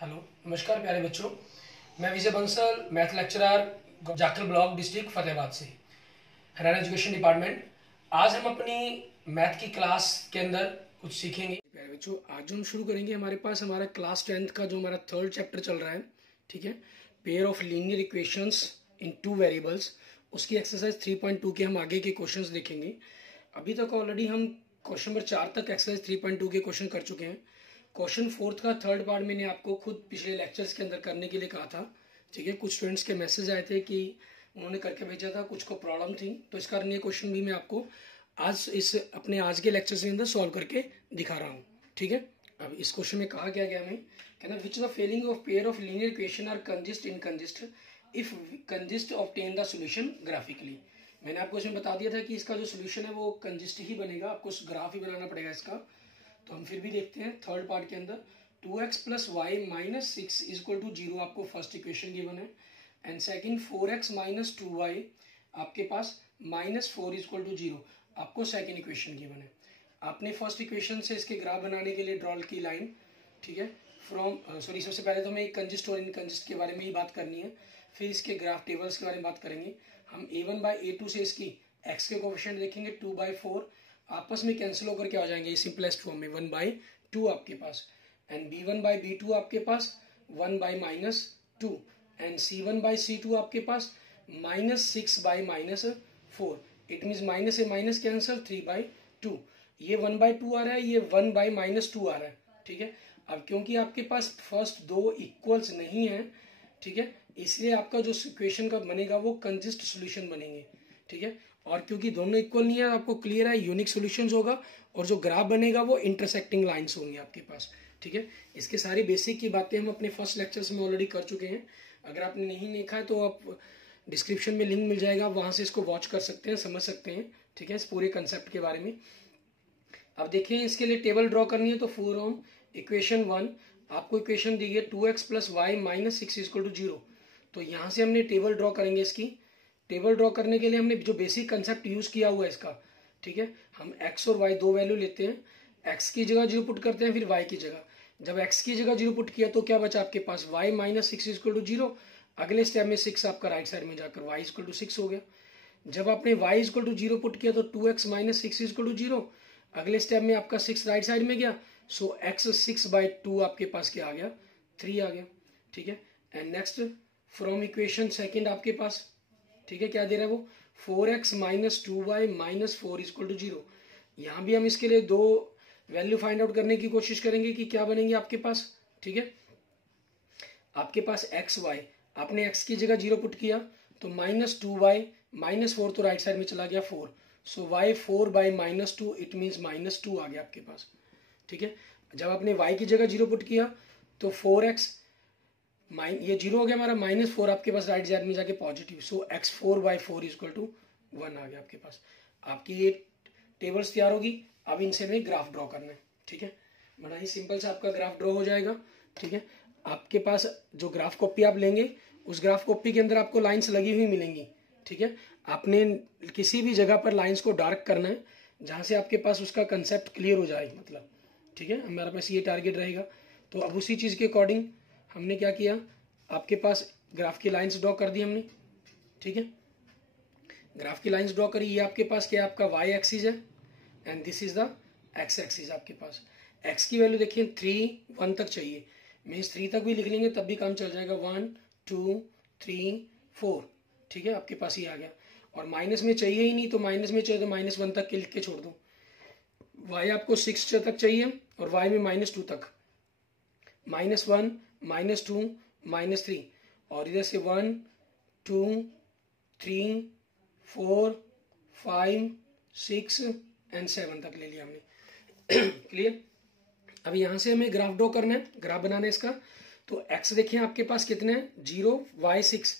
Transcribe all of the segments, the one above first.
Hello, नमस्कार प्यारे बच्चों। मैं Vijay Bansal, math lecturer, Jakhal block, district Fatehabad से, हरियाणा एजुकेशन डिपार्टमेंट। आज हम अपनी मैथ की क्लास के अंदर कुछ सीखेंगे। प्यारे बच्चों, आज हम शुरू करेंगे। हमारे पास हमारा क्लास 10th का जो हमारा थर्ड चैप्टर चल रहा है, ठीक है, pair of linear equations in two variables, उसकी एक्सरसाइज 3.2 के हम आगे के क्वेश्चंस देखेंगे। अभी तक ऑलरेडी हम क्वेश्चन नंबर 4 तक एक्सरसाइज 3.2 के क्वेश्चन कर चुके हैं। क्वेश्चन 4th का थर्ड पार्ट मैंने आपको खुद पिछले लेक्चर्स के अंदर करने के लिए कहा था, ठीक है। कुछ स्टूडेंट्स के मैसेज आए थे कि उन्होंने करके भेजा था, कुछ को प्रॉब्लम थी, तो इस कारण ये क्वेश्चन भी मैं आपको आज के लेक्चर के अंदर सॉल्व करके दिखा रहा हूँ, ठीक है। अब इस क्वेश्चन में कहा क्या गया हमें, कहना which the following of pair of linear equation are consistent inconsistent if consistent obtain the solution graphically. मैंने आपको इसमें बता दिया था कि इसका जो सोल्यूशन है वो कंजिस्ट ही बनेगा, आपको ग्राफ ही बनाना पड़ेगा इसका। तो हम फिर भी देखते हैं थर्ड पार्ट के अंदर 2x plus y minus 6 is equal to 0 आपको फर्स्ट इक्वेशन गिवन है, and second 4x minus 2y आपके पास माइनस 4 इज इक्वल टू 0 आपको सेकंड इक्वेशन गिवन है। आपने फर्स्ट इक्वेशन से इसके ग्राफ बनाने के लिए ड्रॉ की लाइन, ठीक है, सबसे पहले तो हमें कंजिस्ट और इनकंजिस्ट के बारे में ही बात करनी है, फिर इसके ग्राफ टेबल्स के बारे में बात करेंगे। हम a1/a2 से इसकी x के कोएफिशिएंट देखेंगे 2/4, आपस में कैंसिल होकर क्या हो जाएंगे सिंपलेस्ट फॉर्म में 1/2 आपके पास, एंड b1/b2 आपके पास 1/-2, एंड c1/c2 आपके पास -6/-4। इट मीन्स माइनस से माइनस के आंसर 3/2। ये 1/2 आ रहा है, ये 1/-2 आ रहा है, ठीक है। अब क्योंकि आपके पास फर्स्ट दो इक्वल्स नहीं है, ठीक है, इसलिए आपका जो इक्वेशन का बनेगा वो कंजिस्ट सॉल्यूशन बनेंगे, ठीक है। और क्योंकि दोनों इक्वल नहीं है, आपको क्लियर है यूनिक सॉल्यूशंस होगा, और जो ग्राफ बनेगा वो इंटरसेक्टिंग लाइंस होंगी आपके पास, ठीक है। इसके सारी बेसिक की बातें हम अपने फर्स्ट लेक्चर्स में ऑलरेडी कर चुके हैं। अगर आपने नहीं देखा है तो आप डिस्क्रिप्शन में लिंक मिल जाएगा, वहां से इसको वॉच कर सकते हैं, समझ सकते हैं, ठीक है, इस पूरे कंसेप्ट के बारे में। अब देखिए इसके लिए टेबल ड्रॉ करनी है, तो फ्रॉम इक्वेशन 1 आपको इक्वेशन दी है 2x plus y minus 6 equal to 0। तो यहाँ से हमने टेबल ड्रॉ करेंगे। इसकी टेबल ड्रॉ करने के लिए हमने जो बेसिक कंसेप्ट यूज किया हुआ है इसका, ठीक है, हम x और y दो वैल्यू लेते हैं, x की जगह 0 पुट करते हैं, फिर y की जगह। जब x की जगह 0 पुट किया तो क्या बचा आपके पास y माइनस 6 इक्वल टू 0। अगले स्टेप में 6 आपका राइट साइड में जाकर y इक्वल टू 6 हो गया। जब आपने y इक्वल टू 0 पुट किया तो 2x माइनस 6 इक्वल टू 0। अगले स्टेप में आपका 6 राइट साइड में गया, सो x 6/2 आपके पास क्या आ गया 3 आ गया, ठीक है। And next from equation second आपके पास, ठीक है, क्या दे रहा है वो 4x minus 2y minus 4 equal to 0। यहाँ भी हम इसके लिए दो वैल्यू फाइंड आउट करने की कोशिश करेंगे कि क्या बनेंगे आपके पास, ठीक है। आपके पास एक्स वाई, आपने x की जगह 0 पुट किया तो -2y माइनस 4 तो राइट साइड में चला गया 4, सो y 4/-2 इट मीन्स -2 आ गया आपके पास, ठीक है। जब आपने y की जगह 0 पुट किया तो 4x ये 0 हो गया हमारा, -4 आपके पास राइट साइड में जाके positive, so x 4/4 equal to 1 आ गया आपके पास। आपकी ये टेबल्स तैयार होगी। अब इनसे हमें ग्राफ ड्रॉ करना है, ठीक है। बड़ा ही सिंपल से आपका ग्राफ ड्रॉ हो जाएगा, ठीक है। आपके पास जो ग्राफ कॉपी आप लेंगे, उस ग्राफ कॉपी के अंदर आपको लाइंस लगी हुई मिलेंगी, ठीक है। आपने किसी भी जगह पर लाइंस को डार्क करना है जहाँ से आपके पास उसका कंसेप्ट क्लियर हो जाए, मतलब, ठीक है। हमारे पास ये टारगेट रहेगा। तो अब उसी चीज़ के अकॉर्डिंग हमने क्या किया, आपके पास ग्राफ की लाइंस ड्रॉ कर दी हमने, ठीक है। ग्राफ की लाइंस ड्रॉ करी, ये आपके पास क्या आपका वाई एक्सिस है, and this is the X axis. आपके पास एक्स की वैल्यू देखिए 3 1 तक चाहिए, मीन्स 3 तक भी लिख लेंगे तब भी काम चल जाएगा, 1 2 3 4, ठीक है। आपके पास ये आ गया। और माइनस में चाहिए ही नहीं, तो माइनस में चाहिए तो -1 तक के लिख के छोड़ दो। वाई आपको 6 तक चाहिए और वाई में -2 तक, -1 -2 -3, और इधर से 1 2 3 4 5 6 एंड 7 तक ले लिया हमने। क्लियर। अब यहाँ से हमें ग्राफ ड्रॉ करना है, ग्राफ बनाना है इसका। तो x देखिए आपके पास कितने हैं 0 y 6,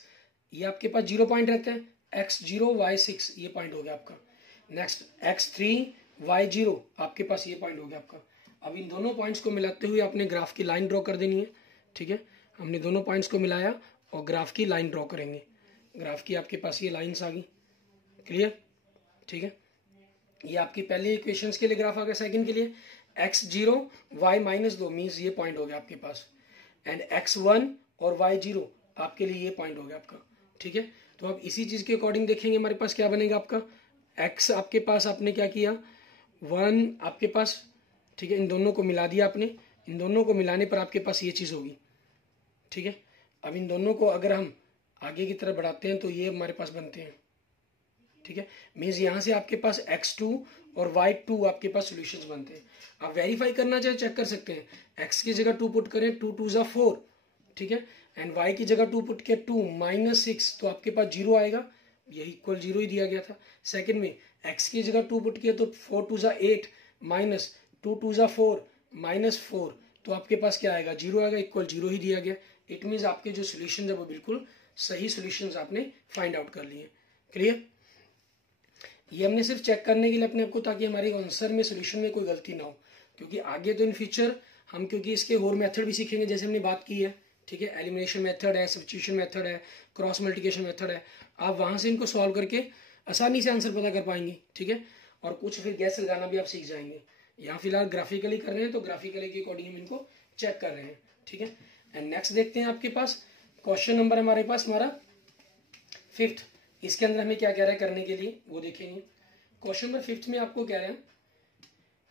ये आपके पास 0 पॉइंट रहते हैं, x 0 y 6 ये पॉइंट हो गया आपका। नेक्स्ट x 3 y 0 आपके पास ये पॉइंट हो गया आपका। अब इन दोनों पॉइंट्स को मिलाते हुए आपने ग्राफ की लाइन ड्रॉ कर देनी है, ठीक है। हमने दोनों पॉइंट्स को मिलाया और ग्राफ की लाइन ड्रॉ करेंगे। ग्राफ की आपके पास ये लाइन्स आ गई, क्लियर, ठीक है। ये आपकी पहली इक्वेशंस के लिए ग्राफ आ गया। सेकंड के लिए x 0 y -2 मीन्स ये पॉइंट हो गया आपके पास। एंड x1 और y0 आपके लिए ये पॉइंट हो गया आपका, ठीक है। तो अब इसी चीज के अकॉर्डिंग देखेंगे हमारे पास क्या बनेगा आपका, x आपके पास आपने क्या किया 1 आपके पास, ठीक है, इन दोनों को मिला दिया आपने, इन दोनों को मिलाने पर आपके पास ये चीज होगी, ठीक है। अब इन दोनों को अगर हम आगे की तरफ बढ़ाते हैं तो ये हमारे पास बनते हैं, ठीक है। मीन्स यहाँ से आपके पास x2 और y2 आपके पास सॉल्यूशंस बनते हैं। आप वेरीफाई करना चाहे चेक कर सकते हैं, x की जगह 2 पुट करें 2 2 जा 4, ठीक है, एंड y की जगह 2 पुट किया 2 -6 तो आपके पास 0 आएगा, यही इक्वल 0 ही दिया गया था। सेकंड में x की जगह 2 पुट किया तो 4 2 जा 8 माइनस 2 2 जा 4 -4 तो आपके पास क्या आएगा 0 आएगा, इक्वल 0 ही दिया गया। इट मीन्स आपके जो सोल्यूशन है वो बिल्कुल सही सोल्यूशंस आपने फाइंड आउट कर लिए। क्लियर, ये हमने सिर्फ चेक करने के लिए अपने आपको, ताकि हमारे आंसर में सोल्यूशन में कोई गलती ना हो, क्योंकि आगे तो इन फ्यूचर हम क्योंकि इसके और मेथड भी सीखेंगे जैसे हमने बात की है, ठीक है। एलिमिनेशन मेथड है, सब्स्टिट्यूशन मेथड है, क्रॉस मल्टीप्लिकेशन मेथड है, आप वहां से इनको सॉल्व करके आसानी से आंसर पता कर पाएंगे, ठीक है। और कुछ फिर गैस लगाना भी आप सीख जाएंगे। यहाँ फिलहाल ग्राफिकली कर रहे हैं तो ग्राफिकली के अकॉर्डिंग हम इनको चेक कर रहे हैं, ठीक है। एंड नेक्स्ट देखते हैं आपके पास क्वेश्चन नंबर हमारे पास हमारा 5th, इसके अंदर हमें क्या कह रहा है करने के लिए वो देखेंगे। क्वेश्चन नंबर 5th में आपको कह रहे हैं,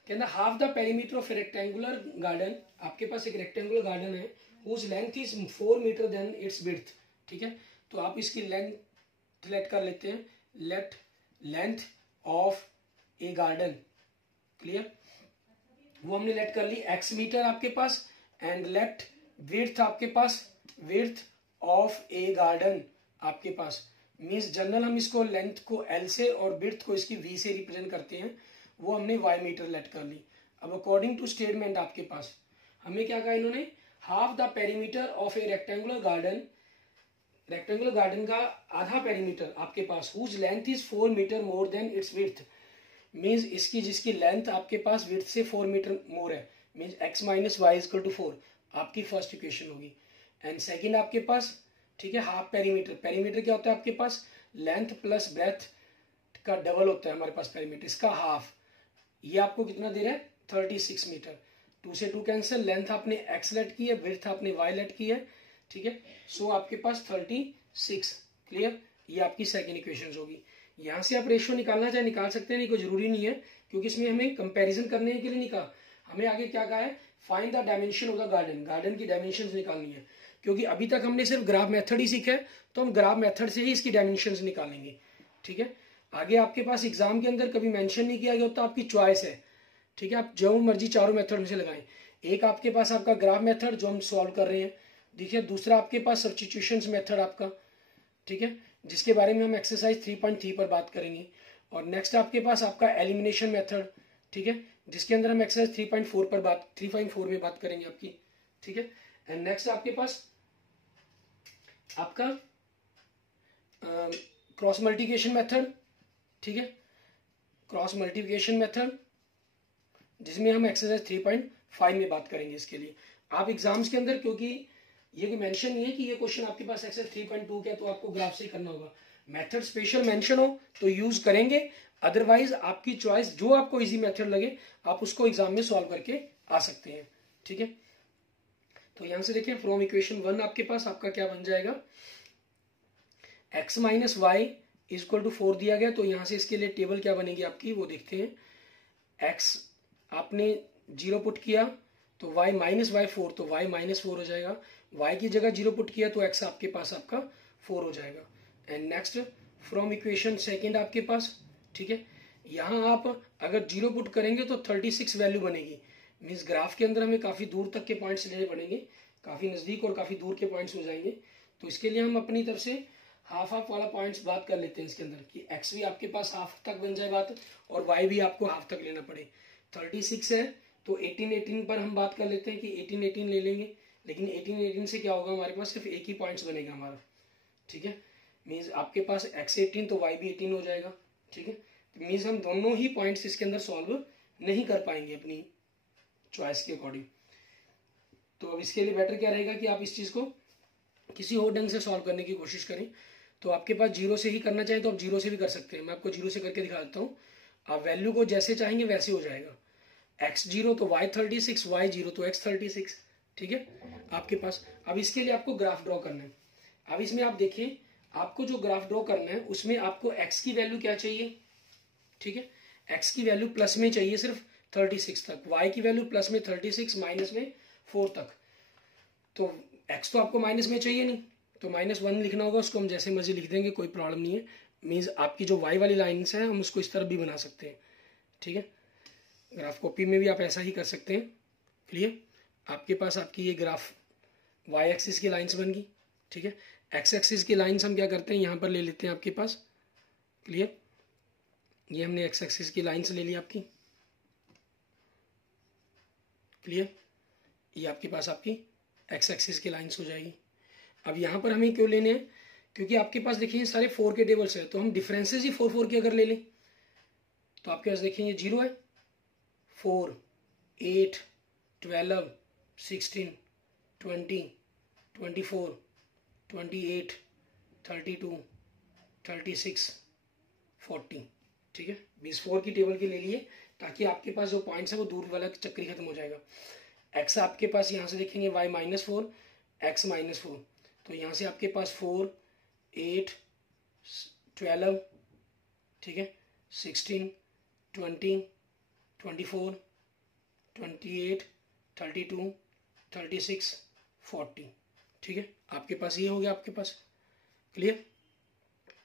कहना half the perimeter of rectangular garden, आपके पास एक रेक्टेंगुलर गार्डन है whose length is 4 metre than its width, ठीक है। तो आप इसकी लेंथ लेट कर लेते हैं, late length of A garden, clear, वो हमने लेट कर ली x मीटर आपके पास, एंड लेट विड्थ आपके पास, विड्थ ऑफ ए गार्डन आपके पास, मीन्स जनरल हम इसको लेंथ को L से और विड्थ को इसकी V से रिप्रेजेंट करते हैं, वो हमने y मीटर लेट कर ली। अब अकॉर्डिंग टू स्टेटमेंट आपके पास हमें क्या कहा इन्होंने, half the perimeter of a rectangular garden, rectangular garden का आधा पेरीमीटर आपके पास whose length is 4 metre more than its width, means इसकी जिसकी लेंथ आपके पास विड्थ से 4 मीटर मोर है, means x minus y equal to 4 आपकी फर्स्ट इक्वेशन होगी। एंड सेकंड आपके पास, ठीक है, हाफ पेरीमीटर, पेरीमीटर क्या होता है आपके पास लेंथ प्लस ब्रेथ का डबल होता है हमारे पास पेरीमीटर, इसका हाफ, ये आपको कितना दे रहा है 36 मीटर। 2 से 2 कैंसिल, लेंथ आपने x लेट की है, विड्थ आपने y लेट की है, ठीक है। सो आपके पास 36, क्लियर, ये आपकी सेकंड इक्वेशन होगी। यहाँ से आप रेशियो निकालना चाहे निकाल सकते हैं, नहीं कोई जरूरी नहीं है, क्योंकि इसमें हमें कंपैरिजन करने के लिए नहीं कहा, हमें आगे क्या कहा है, find the dimension of the garden, garden की डायमेंशंस निकालनी है। क्योंकि अभी तक हमने सिर्फ ग्राफ मेथड ही सीखा है, तो हम ग्राफ मेथड से ही इसकी डायमेंशंस निकालेंगे, ठीक है। आगे आपके पास एग्जाम के अंदर कभी मेंशन नहीं किया गया होता, आपकी चॉइस है, ठीक है, आप जो मर्जी चारों मेथड में से लगाएं। एक आपके पास आपका ग्राफ मेथड जो हम सॉल्व कर रहे हैं, देखिए, दूसरा आपके पास सब्स्टिट्यूशंस मेथड आपका, ठीक है, जिसके बारे में हम एक्सरसाइज 3.3 पर बात करेंगे। और नेक्स्ट आपके पास आपका एलिमिनेशन मेथड, ठीक है, जिसके अंदर हम एक्सरसाइज 3.4 में बात करेंगे आपकी, ठीक है। एंड नेक्स्ट आपके पास आपका क्रॉस मल्टीप्लिकेशन मेथड, ठीक है, क्रॉस मल्टीप्लिकेशन मेथड जिसमें हम एक्सरसाइज 3.5 में बात करेंगे। इसके लिए आप एग्जाम्स के अंदर, क्योंकि ये कोई मेंशन नहीं है कि ये क्वेश्चन आपके पास एक्सरसाइज 3.2 का है तो आपको ग्राफ से करना होगा, मेथड स्पेशल मेंशन हो तो यूज करेंगे, अदरवाइज आपकी चॉइस जो आपको इजी मेथड लगे आप उसको एग्जाम में सॉल्व करके आ सकते हैं, ठीक है। तो यहां से देखिए फ्रॉम इक्वेशन 1 आपके पास आपका क्या बन जाएगा, x minus y is equal to 4 दिया गया, तो यहां से इसके लिए टेबल क्या बनेगी आपकी वो देखते हैं। x आपने 0 पुट किया तो y माइनस वाई 4, तो y माइनस 4 हो जाएगा, y की जगह 0 पुट किया तो x आपके पास आपका 4 हो जाएगा। And next from equation second आपके पास, ठीक है, यहाँ आप अगर 0 पुट करेंगे तो 36 वैल्यू बनेगी, मीन्स ग्राफ के अंदर हमें काफी दूर तक के पॉइंट्स लेने पड़ेंगे, काफी नजदीक और काफी दूर के पॉइंट्स हो जाएंगे। तो इसके लिए हम अपनी तरफ से हाफ हाफ वाला पॉइंट्स बात कर लेते हैं इसके अंदर, कि x भी आपके पास हाफ तक बन जाए बात, और y भी आपको हाफ तक लेना पड़े। 36 है तो 18 पर हम बात कर लेते हैं कि 18 ले लेंगे, लेकिन 18 से क्या होगा, हमारे पास सिर्फ एक ही पॉइंट्स बनेगा हमारा, ठीक है, मीन्स आपके पास x 18 तो y भी 18 हो जाएगा, ठीक है। मीन्स हम दोनों ही पॉइंट्स इसके अंदर सॉल्व नहीं कर पाएंगे अपनी चॉइस के अकॉर्डिंग। तो अब इसके लिए बेटर क्या रहेगा कि आप इस चीज को किसी और ढंग से सॉल्व करने की कोशिश करें। तो आपके पास 0 से ही करना चाहें तो आप 0 से भी कर सकते हैं, मैं आपको 0 से करके दिखा देता हूँ। आप वैल्यू को जैसे चाहेंगे वैसे हो जाएगा, x 0 तो y 36, y 0 तो x 36, ठीक है आपके पास। अब इसके लिए आपको ग्राफ ड्रॉ करना है। अब इसमें आप देखिए, आपको जो ग्राफ ड्रॉ करना है उसमें आपको x की वैल्यू क्या चाहिए, ठीक है, x की वैल्यू प्लस में चाहिए सिर्फ 36 तक, y की वैल्यू प्लस में 36, माइनस में 4 तक। तो x तो आपको माइनस में चाहिए नहीं, तो -1 लिखना होगा, उसको हम जैसे मर्जी लिख देंगे, कोई प्रॉब्लम नहीं है। मीन्स आपकी जो y वाली लाइन्स है हम उसको इस तरह भी बना सकते हैं, ठीक है। ग्राफ कॉपी में भी आप ऐसा ही कर सकते हैं। क्लियर, आपके पास आपकी ये ग्राफ y एक्सिस की लाइन्स बन गई, ठीक है। x एक्सिस की लाइन्स हम क्या करते हैं, यहाँ पर ले लेते हैं आपके पास। क्लियर, ये हमने x एक्सिस की लाइन्स ले ली आपकी। क्लियर, ये आपके पास आपकी x एक्सिस की लाइन्स हो जाएगी। अब यहाँ पर हमें क्यों लेने हैं, क्योंकि आपके पास देखिए सारे 4 के टेबल्स हैं, तो हम डिफरेंसेस ही 4 4 के अगर ले लें तो आपके पास देखिए ये 0 है, 4, 8, 12, 16, 20, 24, 28, 32, 36, 40, ठीक है। 24 की टेबल के ले लिए ताकि आपके पास जो पॉइंट्स है वो दूर वाला चक्री खत्म हो जाएगा। x आपके पास यहाँ से देखेंगे y -4, x -4, तो यहाँ से आपके पास 4, 8, 12, ठीक है, 16, 20, 24, 28, 32, 36, 40, ठीक है। आपके पास ये हो गया आपके पास। क्लियर,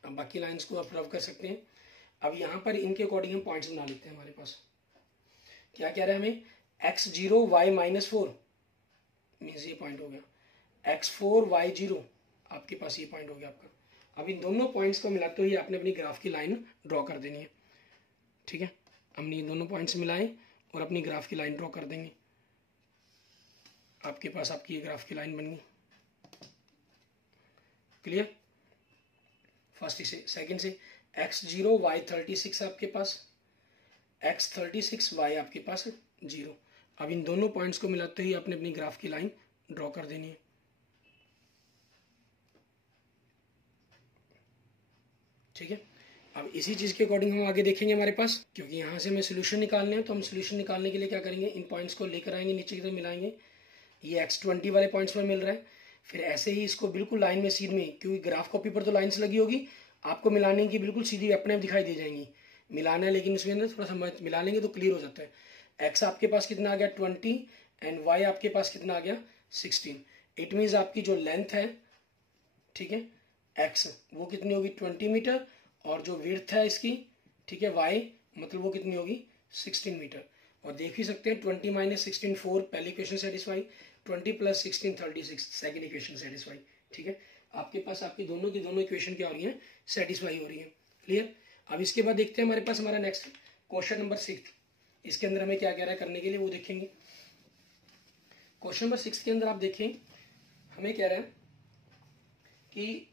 अब बाकी लाइंस को आप रब कर सकते हैं। अब यहाँ पर इनके अकॉर्डिंग हम पॉइंट्स बना लेते हैं। हमारे पास क्या कह रहा है हमें, x0 y -4 मीन्स ये पॉइंट हो गया, x4 y0 आपके पास ये पॉइंट हो गया आपका। अब इन दोनों पॉइंट्स को मिलाते हुए आपने अपनी ग्राफ की लाइन ड्रॉ कर देनी है, ठीक है। हमने ये दोनों पॉइंट्स मिलाए और अपनी ग्राफ की लाइन ड्रॉ कर देंगे। आपके पास आपकी ये ग्राफ की लाइन बन गई। क्लियर, फर्स्ट से सेकंड से x0 y 36 आपके पास, x36 y आपके पास 0। अब इन दोनों पॉइंट्स को मिलाते ही आपने अपनी ग्राफ की लाइन ड्रॉ कर देनी है, ठीक है। अब इसी चीज के अकॉर्डिंग हम आगे देखेंगे हमारे पास, क्योंकि यहाँ से हमें सोल्यूशन निकालने हैं, तो हम सोल्यूशन निकालने के लिए क्या करेंगे, इन पॉइंट्स को लेकर आएंगे, नीचे की तरफ मिलाएंगे। ये x20 वाले पॉइंट्स पर मिल रहा है, फिर ऐसे ही इसको बिल्कुल लाइन में सीध में, क्योंकि ग्राफ कॉपी पर तो लाइन्स लगी होगी, आपको मिलाने की बिल्कुल सीधी अपने आप दिखाई दे जाएंगी। मिलाना है लेकिन उसमें अंदर थोड़ा सा मिला लेंगे तो क्लियर हो जाता है। x आपके पास कितना आ गया 20 एंड y आपके पास कितना आ गया 16। इट मीन्स आपकी जो लेंथ है, ठीक है, x वो कितनी होगी 20 मीटर, और जो विड्थ है इसकी, ठीक है, y मतलब वो कितनी होगी 16 मीटर। और देख ही सकते हैं 20 - 16 4, पहली equation satisfy, 20 + 16 36, second equation satisfy, ठीक है। आपके पास आपकी दोनों की दोनों इक्वेशन क्या हो रही है, सेटिस्फाई हो रही है। क्लियर, अब इसके बाद देखते हैं हमारे पास हमारा नेक्स्ट क्वेश्चन नंबर 6। इसके अंदर हमें क्या कह रहा है करने के लिए वो देखेंगे। क्वेश्चन नंबर 6 के अंदर आप देखें, हमें कह रहा है कि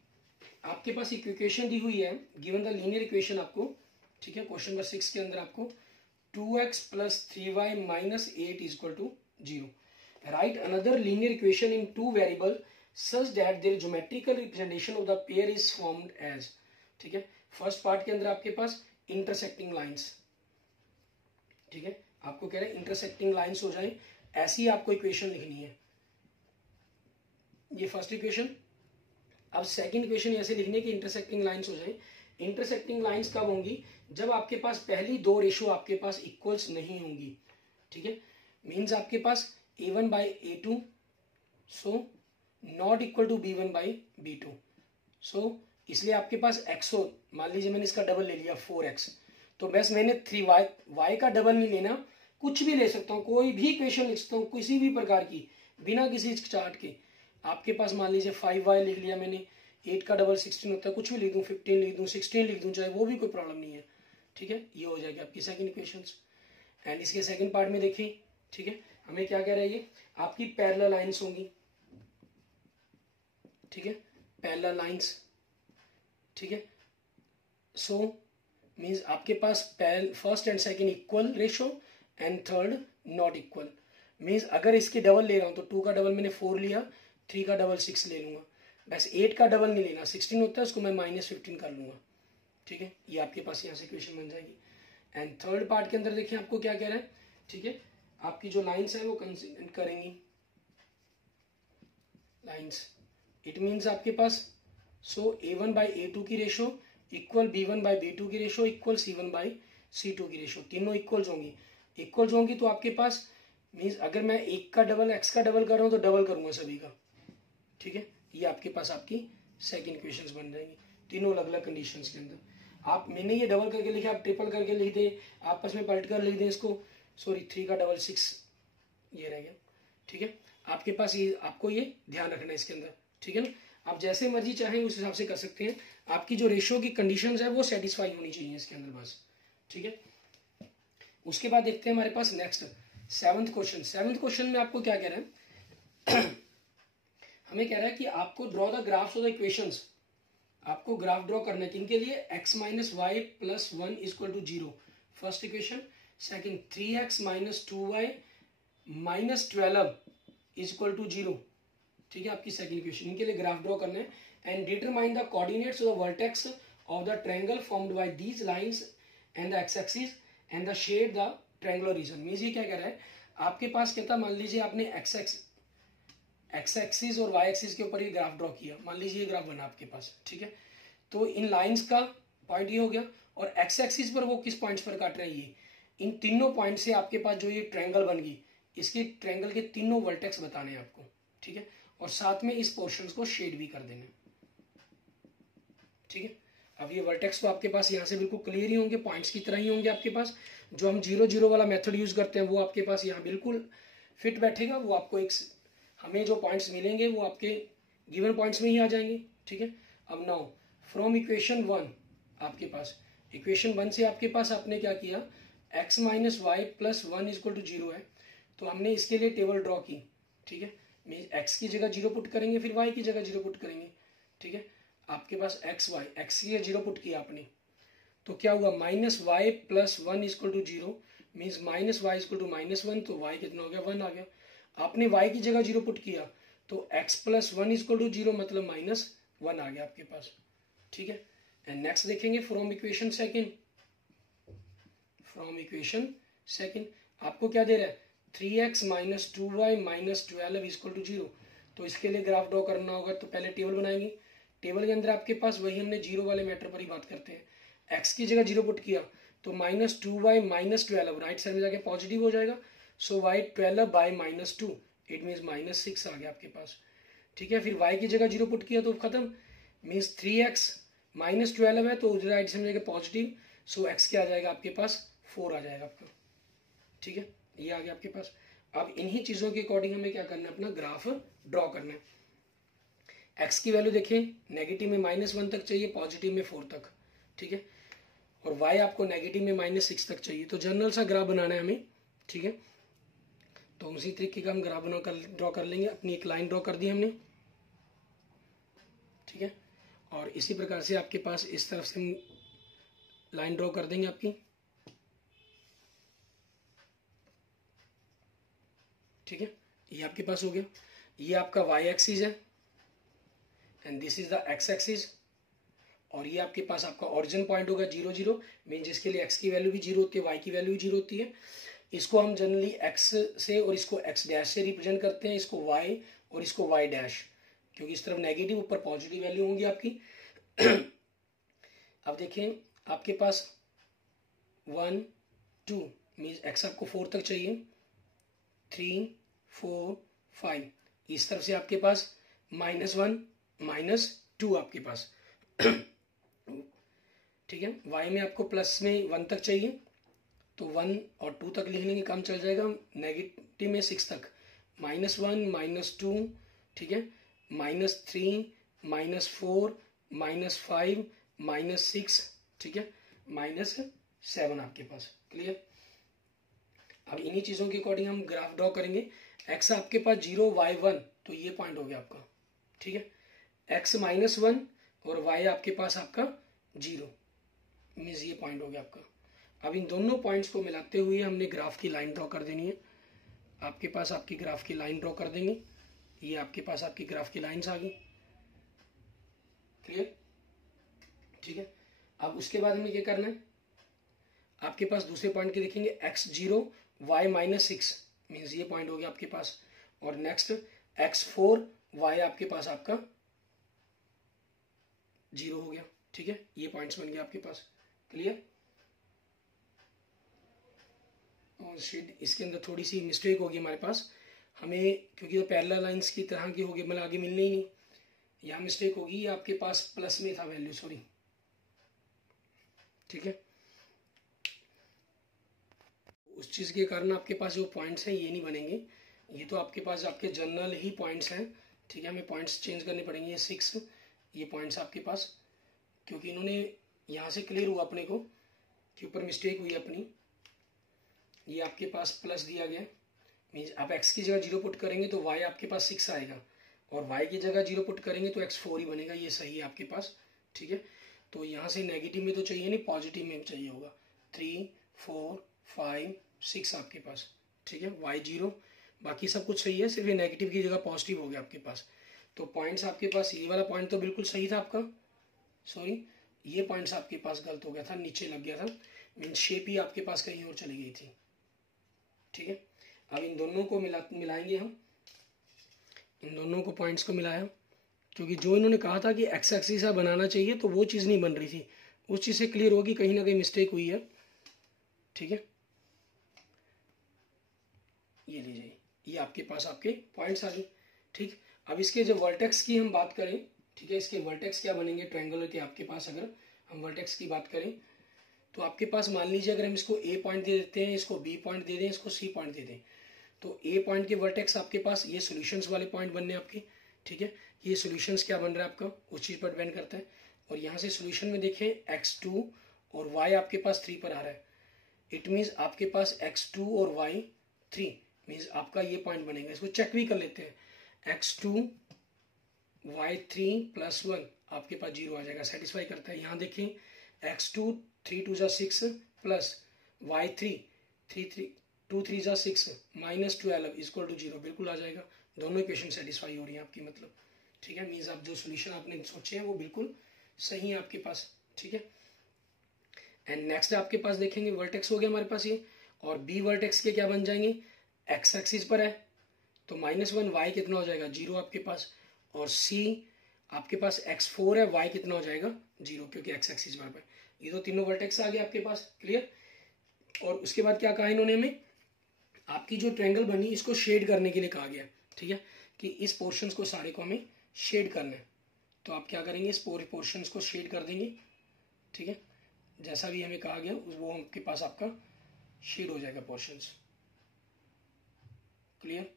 आपके पास एक इक्वेशन दी हुई है, गिवन द लीनियर इक्वेशन आपको, ठीक है। क्वेश्चन नंबर 6 के अंदर आपको 2x + 3y - 8 = 0। Right another linear equation in 2 variable such that there geometrical representation of the pair is formed as, ठीक है। फर्स्ट पार्ट के अंदर आपके पास इंटरसेक्टिंग लाइंस, ठीक है, आपको कह रहे हैं इंटरसेक्टिंग लाइंस हो जाए, ऐसी आपको इक्वेशन लिखनी है। ये फर्स्ट इक्वेशन। अब सेकंड इक्वेशन ऐसे लिखने की इंटरसेक्टिंग लाइंस हो जाए। इंटरसेक्टिंग लाइंस कब होंगी, जब आपके पास पहली दो रेशो आपके पास इक्वल्स नहीं होंगी, ठीक है। मीन्स आपके पास a1/a2 so not equal to b1/b2, so इसलिए आपके पास x हो, मान लीजिए मैंने इसका डबल ले लिया 4x, तो बस मैंने 3y, y का डबल नहीं लेना, कुछ भी ले सकता हूँ, कोई भी इक्वेशन लिख सकता हूँ किसी भी प्रकार की, बिना किसी चार्ट के। आपके पास मान लीजिए 5y लिख लिया मैंने, 8 का डबल 16 होता है, कुछ भी लिख दूँ, 15 लिख दूँ, 16 लिख दूँ, चाहे वो भी कोई प्रॉब्लम नहीं है, ठीक है। ये हो जाएगी आपकी सेकंड इक्वेशन। एंड इसके सेकंड पार्ट में देखिए, ठीक है, हमें क्या कह रहा है, ये आपकी पैरेलल लाइंस होंगी, ठीक है, पैरेलल लाइंस, ठीक है। सो मीन्स आपके पास first and second equal ratio and third not equal. Means अगर इसके डबल ले रहा हूँ तो 2 का डबल मैंने 4 लिया, 3 का डबल 6 ले लूंगा, बस 8 का डबल नहीं लेना, 16 होता है उसको मैं -15 कर लूंगा, ठीक है। ये आपके पास यहाँ से इक्वेशन बन जाएगी। एंड थर्ड पार्ट के अंदर देखिए आपको क्या कह रहा है, ठीक है, आपकी जो लाइन्स है वो कंसिडर करेंगी, लाइन्स, इट मीन्स आपके पास सो A1 बाई A2 की ratio equal B1 by B2 की ratio equal C1 by C2 की रेशो, तीनों इक्वल्स होंगी। इक्वल्स होंगी तो आपके पास मीन्स अगर मैं एक का डबल एक्स का डबल कर रहा हूँ तो डबल करूंगा सभी का, ठीक है। ये आपके पास आपकी सेकंड इक्वेशंस बन जाएंगी तीनों अलग अलग कंडीशंस के अंदर। आप मैंने ये डबल करके लिखा, आप ट्रिपल करके लिख दें, आपस में पलट कर लिख दें इसको, सॉरी 3 का डबल 6 ये रह गया, ठीक है। आपके पास ये आपको ये ध्यान रखना है इसके अंदर, ठीक है ना। आप जैसे मर्जी चाहें उस हिसाब से कर सकते हैं, आपकी जो रेशियो की कंडीशंस है वो सेटिस्फाई होनी चाहिए इसके अंदर बस, ठीक है। उसके बाद देखते हैं हमारे पास next 7th question. 7th question में आपको क्या कह रहा है हमें कह रहा है कि आपको draw the graphs of the equations, आपको ग्राफ ड्रॉ करना है किनके लिए, x minus y plus 1 equal to 0 first equation, second 3x minus 2y minus 12 equal to 0, ठीक है, आपकी सेकंड इक्वेशन। इनके लिए ग्राफ ड्रॉ करना है and determine the coordinates of the vertex of the triangle formed by these lines and the X axis and the shade the triangular region. Means ये क्या कह रहा है, आपके पास कहता मान लीजिए आपने एक्स एक्सिस और वाई एक्सिस के ऊपर ये ग्राफ ड्रॉ किया, मान लीजिए ये ग्राफ बना आपके पास, ठीक है। तो इन लाइंस का पॉइंट ये हो गया और एक्स एक्सिस पर वो किस पॉइंट्स पर काट रहे हैं, ये इन तीनों पॉइंट से आपके पास जो ये ट्रायंगल बन गई, इसके ट्रायंगल के तीनों वर्टेक्स बताने हैं आपको, ठीक है। और साथ में इस पोर्शन को शेड भी कर देना, ठीक है। अब ये वर्टेक्स तो आपके पास यहाँ से बिल्कुल क्लियर ही होंगे, पॉइंट्स की तरह ही होंगे आपके पास। जो हम 0 0 वाला मेथड यूज करते हैं वो आपके पास यहाँ बिल्कुल फिट बैठेगा, वो आपको एक हमें जो पॉइंट्स मिलेंगे वो आपके गिवन पॉइंट्स में ही आ जाएंगे, ठीक है। अब नाउ फ्रॉम इक्वेशन 1 आपके पास, इक्वेशन 1 से आपके पास आपने क्या किया, x minus y plus 1 equal to 0 है, तो हमने इसके लिए टेबल ड्रॉ की, ठीक है। x की जगह 0 पुट करेंगे, फिर y की जगह 0 पुट करेंगे, ठीक है। आपके पास x की जगह 0 पुट किया आपने, तो क्या हुआ, minus y plus 1 equal to 0 means minus y equal to minus 1, तो y कितना हो गया, 1 आ गया। आपने y की जगह 0 पुट किया तो x प्लस 1 इक्वल टू 0 मतलब माइनस 1 आ गया आपके पास, ठीक है। एंड नेक्स्ट देखेंगे from equation second, from equation second आपको क्या दे रहा है, 3x minus 2y minus 12 equal to 0। तो इसके लिए ग्राफ ड्रॉ करना होगा तो पहले टेबल बनाएंगे, टेबल के अंदर आपके पास वही हमने 0 वाले मैटर पर ही बात करते हैं, x की जगह 0 पुट किया तो minus 2y minus 12 right side में जाके पॉजिटिव हो जाएगा, सो y 12 by minus 2 it means minus 6 आ गया आपके पास, ठीक है। फिर y की जगह 0 पुट किया तो खत्म, मीन्स 3x माइनस 12 है तो राइट साइड में जाके पॉजिटिव, सो x क्या आ जाएगा आपके पास 4 आ जाएगा आपका, ठीक है। ये आ गया आपके पास। अब इन्हीं चीजों के अकॉर्डिंग हमें क्या करना है, अपना ग्राफ ड्रॉ करना है। x की वैल्यू देखें, नेगेटिव में -1 तक चाहिए, पॉजिटिव में 4 तक, ठीक है। और y आपको नेगेटिव में -6 तक चाहिए, तो जनरल सा ग्राफ बनाना है हमें, ठीक है। तो उसी तरीके का हम ग्राफ ड्रॉ कर लेंगे, अपनी एक लाइन ड्रॉ कर दी हमने, ठीक है। और इसी प्रकार से आपके पास इस तरफ से हम लाइन ड्रॉ कर देंगे आपकी, ठीक है। ये आपके पास हो गया, ये आपका y एक्सिस है and this is the x axis, और ये आपके पास आपका ओरिजिन पॉइंट होगा 0 0 मीन जिसके लिए x की वैल्यू भी 0 होती है, y की वैल्यू भी 0 होती है। इसको हम जनरली x से और इसको x डैश से रिप्रेजेंट करते हैं, इसको y और इसको y डैश, क्योंकि इस तरफ नेगेटिव ऊपर पॉजिटिव वैल्यू होंगी आपकी। अब देखें आपके पास 1 2 मीन x आपको 4 तक चाहिए, 3 4 5, इस तरफ से आपके पास -1 -2 आपके पास, ठीक है। y में आपको प्लस में 1 तक चाहिए तो 1 और 2 तक लिख लेंगे, काम चल जाएगा। नेगेटिव में 6 तक, -1 -2, ठीक है, -3 -4 -5 -6, ठीक है, -7 आपके पास, क्लियर। अब इन्हीं चीजों के अकॉर्डिंग हम ग्राफ ड्रॉ करेंगे। x आपके पास 0 y 1, तो ये पॉइंट हो गया आपका, ठीक है। x -1 और y आपके पास आपका 0 मीन्स ये पॉइंट हो गया आपका। अब इन दोनों पॉइंट्स को मिलाते हुए हमने ग्राफ की लाइन ड्रॉ कर देनी है। आपके पास आपकी ग्राफ की लाइन ड्रॉ कर देंगे, ये आपके पास आपकी ग्राफ की लाइंस आ गई, क्लियर, ठीक है। अब उसके बाद हमें क्या करना है, आपके पास दूसरे पॉइंट के देखेंगे x0 y -6 मीन्स ये पॉइंट हो गया आपके पास, और नेक्स्ट x4 y आपके पास आपका 0 हो गया। ठीक है, ये पॉइंट्स बन गए आपके पास। क्लियर? और शिट, इसके अंदर थोड़ी सी मिस्टेक होगी हमारे पास, हमें क्योंकि वो पैरेलल लाइंस की तरह की होगी, मतलब आगे मिलने ही नहीं, यहाँ मिस्टेक होगी। ये आपके पास प्लस में था वैल्यू, सॉरी। ठीक है, उस चीज़ के कारण आपके पास जो पॉइंट्स हैं ये नहीं बनेंगे, ये तो आपके पास आपके जनरल ही पॉइंट्स हैं। ठीक है, हमें पॉइंट्स चेंज करने पड़ेंगे। ये 6 ये पॉइंट्स आपके पास, क्योंकि इन्होंने यहाँ से क्लियर हुआ अपने को कि ऊपर मिस्टेक हुई अपनी। ये आपके पास प्लस दिया गया, मीन्स आप x की जगह 0 पुट करेंगे तो y आपके पास 6 आएगा, और y की जगह 0 पुट करेंगे तो x 4 ही बनेगा। ये सही है आपके पास। ठीक है, तो यहाँ से नेगेटिव में तो चाहिए नहीं, पॉजिटिव में चाहिए होगा। 3 4 5 6 आपके पास। ठीक है, y 0, बाकी सब कुछ सही है, सिर्फ ये नेगेटिव की जगह पॉजिटिव हो गया आपके पास। तो पॉइंट्स आपके पास, ये वाला पॉइंट तो बिल्कुल सही था आपका, सॉरी ये पॉइंट्स आपके पास गलत हो गया था, नीचे लग गया था, मीन्स शेप ही आपके पास कहीं और चली गई थी। ठीक है, अब इन दोनों को मिलाएंगे हम, इन दोनों को पॉइंट्स को मिलाया, क्योंकि जो इन्होंने कहा था कि एक्स एक्सिस बनाना चाहिए तो वो चीज़ नहीं बन रही थी, उस चीज़ से क्लियर होगी कहीं ना कहीं मिस्टेक हुई है। ठीक है, ये लीजिए, ये आपके पास आपके पॉइंट्स आ गए। ठीक, अब इसके जो वर्टेक्स की हम बात करें, ठीक है, इसके वर्टेक्स क्या बनेंगे ट्रायंगुलर के आपके पास, अगर हम वर्टेक्स की बात करें तो आपके पास मान लीजिए अगर हम इसको ए पॉइंट दे देते हैं, इसको बी पॉइंट दे दें, इसको सी पॉइंट दे दें, तो ए पॉइंट के वर्टेक्स आपके पास ये सॉल्यूशंस वाले पॉइंट बनने आपके। ठीक है, ये सॉल्यूशंस क्या बन रहा है आपका, उस चीज़ पर डिपेंड करता है। और यहाँ से सॉल्यूशन में देखें x2 और y आपके पास 3 पर आ रहा है, इट मीन्स आपके पास x2 और y 3 मीन्स आपका ये पॉइंट बनेगा। इसको चेक भी कर लेते हैं, x2 y3 + 1 आपके पास 0 आ जाएगा, सेटिस्फाई करता है। यहाँ देखें x2 3 2 6 प्लस y3 3 2 3 6 -12 = 0, बिल्कुल आ जाएगा। दोनों इक्वेशन सेटिस्फाई हो रही है आपकी, मतलब। ठीक है, मीन्स आप जो सोल्यूशन आपने सोचे हैं वो बिल्कुल सही है आपके पास। ठीक है, एंड नेक्स्ट आपके पास देखेंगे वर्टेक्स हो गया हमारे पास ये, और बी वर्टेक्स के क्या बन जाएंगे, एक्स एक्सिस पर है तो -1 y कितना हो जाएगा 0 आपके पास, और सी आपके पास x4 है, y कितना हो जाएगा 0 क्योंकि एक्स एक्सिस पर है। ये तो तीनों वर्टेक्स आ गए आपके पास। क्लियर? और उसके बाद क्या कहा इन्होंने हमें, आपकी जो ट्रायंगल बनी इसको शेड करने के लिए कहा गया। ठीक है, कि इस पोर्शंस को सारे को हमें शेड करना है, तो आप क्या करेंगे, इस पूरे पोर्शंस को शेड कर देंगे। ठीक है, जैसा भी हमें कहा गया वो आपके पास आपका शेड हो जाएगा पोर्शंस। क्लियर?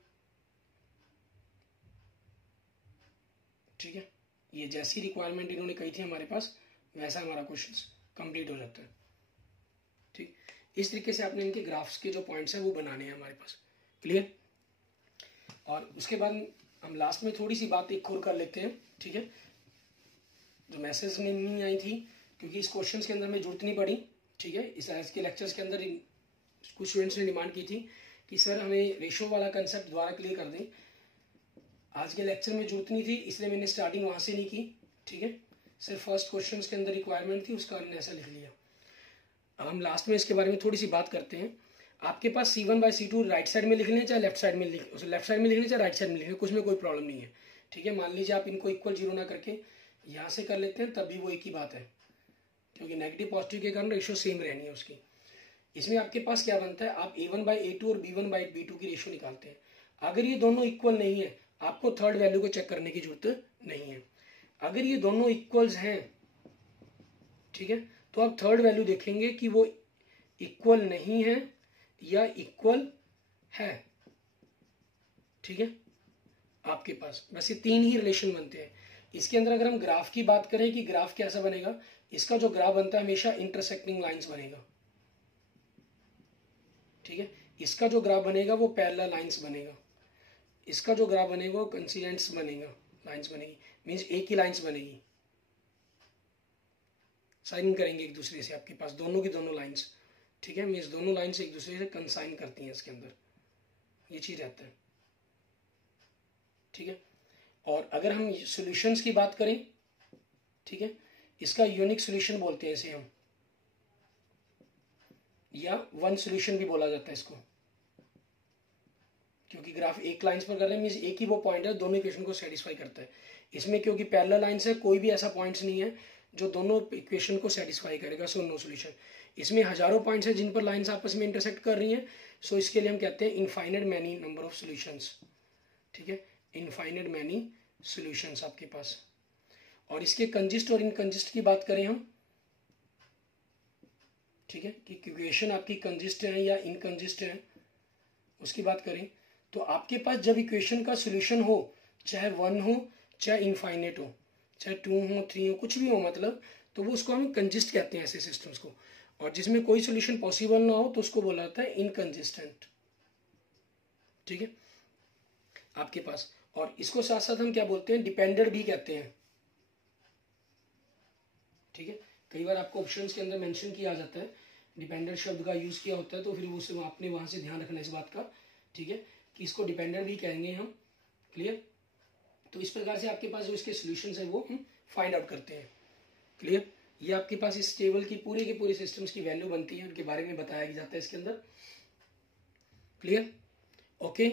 ठीक है, ये जैसी रिक्वायरमेंट इन्होंने कही थी हमारे पास वैसा हमारा क्वेश्चन कंप्लीट हो जाता है। ठीक, इस तरीके से आपने इनके ग्राफ्स के जो पॉइंट्स हैं वो बनाने हैं हमारे पास। क्लियर? और उसके बाद हम लास्ट में थोड़ी सी बात एक और कर लेते हैं। ठीक है, जो मैसेज में नहीं आई थी क्योंकि इस क्वेश्चन के अंदर में जरूरत नहीं पड़ी। ठीक है, इस आज के लेक्चर्स के अंदर कुछ स्टूडेंट्स ने डिमांड की थी कि सर हमें रेशो वाला कंसेप्ट दोबारा क्लियर कर दें। आज के लेक्चर में जरूरत नहीं थी, इसलिए मैंने स्टार्टिंग वहाँ से नहीं की। ठीक है, सिर्फ फर्स्ट क्वेश्चन के अंदर रिक्वायरमेंट थी, उसका हमने ऐसा लिख लिया। अब हम लास्ट में इसके बारे में थोड़ी सी बात करते हैं। आपके पास C1/C2 राइट साइड में लिख लें चाहे लेफ्ट साइड में लेफ्ट साइड में लिख लें चाहे राइट साइड में लिख लें, कुछ में कोई प्रॉब्लम नहीं है। ठीक है, मान लीजिए आप इनको इक्वल 0 ना करके यहाँ से कर लेते हैं तब भी वो एक ही बात है, क्योंकि नेगेटिव पॉजिटिव के कारण रेशियो सेम रहनी है उसकी। इसमें आपके पास क्या बनता है, आप A1/A2 और B1/B2 की रेशियो निकालते हैं। अगर ये दोनों इक्वल नहीं है आपको थर्ड वैल्यू को चेक करने की जरूरत नहीं है। अगर ये दोनों इक्वल्स हैं, ठीक है, तो आप थर्ड वैल्यू देखेंगे कि वो इक्वल नहीं है या इक्वल है। ठीक है, आपके पास वैसे 3 ही रिलेशन बनते हैं। इसके अंदर अगर हम ग्राफ की बात करें कि ग्राफ कैसा बनेगा, इसका जो ग्राफ बनता है हमेशा इंटरसेक्टिंग लाइंस बनेगा। ठीक है, इसका जो ग्राफ बनेगा वो पैरेलल लाइंस बनेगा, इसका जो ग्राफ बनेगा वो कंसिडेंट्स बनेगा, लाइंस बनेगी, मींस एक ही लाइंस बनेगी, साइन करेंगे एक दूसरे से आपके पास दोनों की दोनों लाइंस। ठीक है, मींस दोनों लाइंस एक दूसरे से कंसाइन करती हैं, इसके अंदर ये चीज रहता है। ठीक है, और अगर हम सॉल्यूशंस की बात करें, ठीक है, इसका यूनिक सॉल्यूशन बोलते हैं इसे हम, या वन सॉल्यूशन भी बोला जाता है इसको। क्योंकि ग्राफ एक लाइंस पर कर रहे हैं मीन्स एक ही वो पॉइंट है दोनों इक्वेशन को सेटिस्फाई करता है। इसमें क्योंकि पैरेलल लाइंस है कोई भी ऐसा पॉइंट्स नहीं है जो दोनों इक्वेशन को सेटिस्फाई करेगा, सो नो सोल्यूशन। इसमें हजारों पॉइंट्स हैं जिन पर लाइंस आपस में इंटरसेक्ट कर रही हैं, सो इसके लिए हम कहते हैं infinite many number of solutions. ठीक है, इनफाइनाइट मैनी सॉल्यूशंस आपके पास। और इसके कंजिस्ट और इनकंजिस्ट की बात करें हम, ठीक है, कि इक्वेशन आपकी कंजिस्ट है या इनकंजिस्ट है उसकी बात करें, तो आपके पास जब इक्वेशन का सॉल्यूशन हो, चाहे 1 हो चाहे इनफाइनाइट हो, चाहे 2 हो 3 हो, कुछ भी हो मतलब, तो वो उसको हम कंजिस्ट कहते हैं ऐसे सिस्टम्स को। और जिसमें कोई सॉल्यूशन पॉसिबल ना हो तो उसको बोला जाता है इनकंजिस्टेंट। ठीक है आपके पास। और इसको साथ साथ हम क्या बोलते हैं, डिपेंडेंट भी कहते हैं। ठीक है, कई बार आपको ऑप्शंस के अंदर मेंशन किया जाता है, डिपेंडेंट शब्द का यूज किया होता है, तो फिर वो आपने वहां से ध्यान रखना इस बात का। ठीक है, कि इसको डिपेंडेंट भी कहेंगे हम। क्लियर। तो इस प्रकार से आपके पास जो इसके सॉल्यूशंस है वो हम फाइंड आउट करते हैं। क्लियर। ये आपके पास इस टेबल की पूरी के पूरी सिस्टम्स की वैल्यू बनती है, उनके बारे में बताया जाता है इसके अंदर। Clear. Okay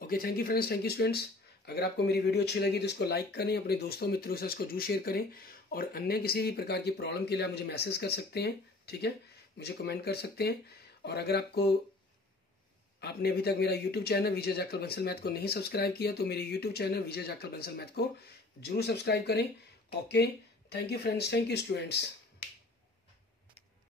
okay, thank you friends, thank you students. अगर आपको मेरी वीडियो अच्छी लगी तो इसको लाइक करें, अपने दोस्तों मित्रों से इसको जरूर शेयर करें, और अन्य किसी भी प्रकार की प्रॉब्लम के लिए आप मुझे मैसेज कर सकते हैं। ठीक है, मुझे कमेंट कर सकते हैं। और अगर आपने अभी तक मेरा यूट्यूब चैनल विजय जाखल बंसल मैथ को नहीं सब्सक्राइब किया तो मेरे यूट्यूब चैनल विजय जाखल बंसल मैथ को जरूर सब्सक्राइब करें। Okay, thank you friends, thank you students.